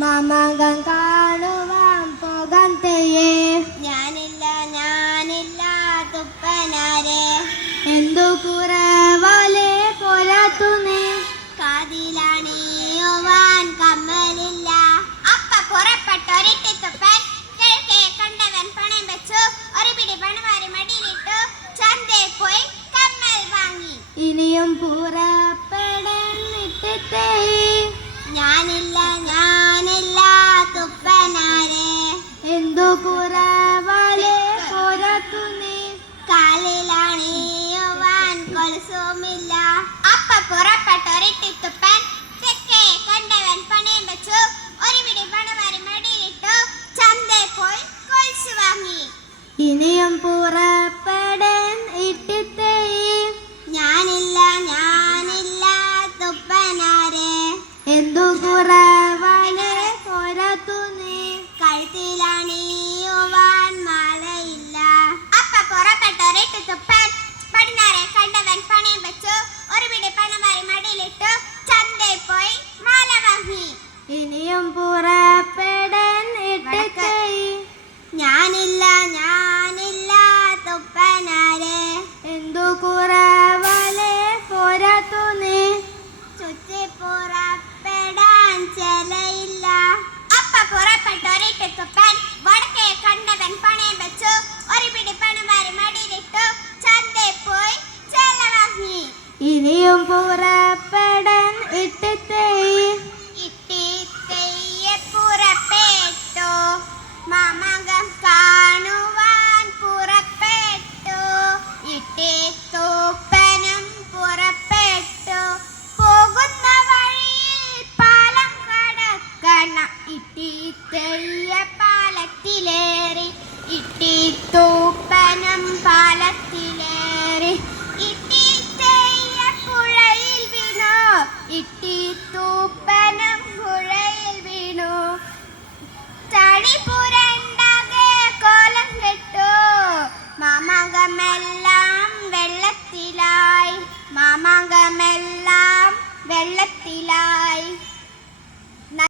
മാമാങ്കം കാണുവാൻ പോകാൻ തെയ്യേ. ഞാനില്ല തുപ്പനാരെ. എന്തു കുറവാലേ പോരാത്തു നീ. കാതിലാണിയോവാൻ കമ്മലില്ല. അപ്പ പുറപ്പെട്ടൊരിട്ടി തുപ്പൻ കിഴക്കേ കണ്ടവൻ പണയം വെച്ചു. ഒരു പിടി പണമാരി മടിയിലിട്ടു. ചന്തേ പോയി കമ്മൽ വാങ്ങി. ഇനിയും പുറപ്പെടാനിട്ട് തെയ്യേ. ഞാനില്ല തുപ്പനാരെ. എന്തു കുറവാലേ പോരാത്തു നീ. കാലിലാണിയോവാൻ കൊലുസുമില്ല. അപ്പ പുറപ്പെട്ടൊരിട്ടി തുപ്പൻ തെക്കേ കണ്ടവൻ പണയം വെച്ചു. ഒരു പിടി പണമാരി മടിയിലിട്ടു. ചന്തേ പോയി കൊലുസ് വാങ്ങി. ഇനിയും പുറപ്പെടാൻ ഇട്ട് തെയ്യേ. ഞാനില്ല തുപ്പനാരെ. എന്തു കുറവാലേ പോരാത്തു നീ. കഴുത്തിലാണിയുവാൻ മാലയില്ല. അപ്പ പുറപ്പെട്ടൊരിട്ടി തുപ്പൻ പടിഞ്ഞാറെ കണ്ടവൻ പണയം വെച്ചു. ഒരു പിടി പണമാരി മടിയിലിട്ടു. ചന്തേ പോയി മാല വാങ്ങി. ഇനിയും പുറപ്പെടാൻ ഇട്ട് തെയ്യേ. ഞാനില്ല തുപ്പനാരെ. എന്തു കുറ